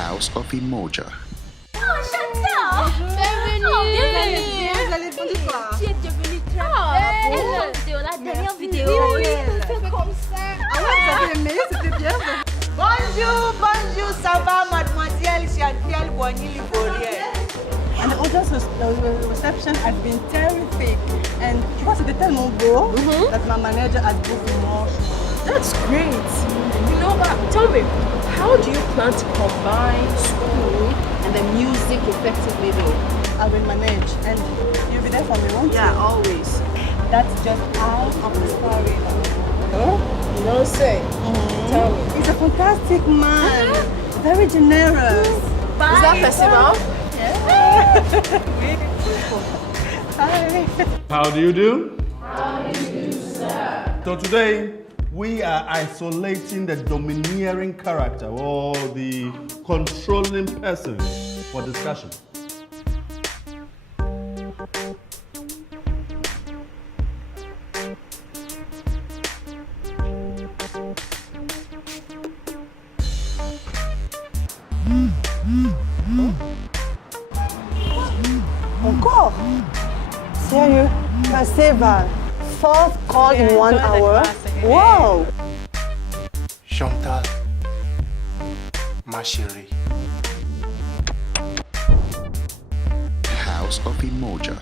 House of Emoja. Oh, Chantal! Bienvenue! Oh, bienvenue! Vous allez bonsoir. Tu es devenue très belle! Vidéo, la dernière vidéo. C'est comme ça. Ah ouais, vous avez aimé, c'était bien. Bonjour, bonjour, ça va, mademoiselle Chantal Boigny-Liborienne. And the audience reception had been terrific. And tu vois, c'était tellement beau that my manager had booked more. That's great. You know, tell me, how do you plan to combine school and the music effectively though? I will manage. And you'll be there for me, won't you? Yeah, always. That's just half of the story. Huh? You don't say. Tell me. He's a fantastic man. Very generous. Is that festival? Hi. How do you do? How do you do, sir? So today, we are isolating the domineering character or the controlling person for discussion. Encore? Sérieux? Perseval. Fourth call in 1 hour? Wow! Chantal, ma chérie. House of Emoja.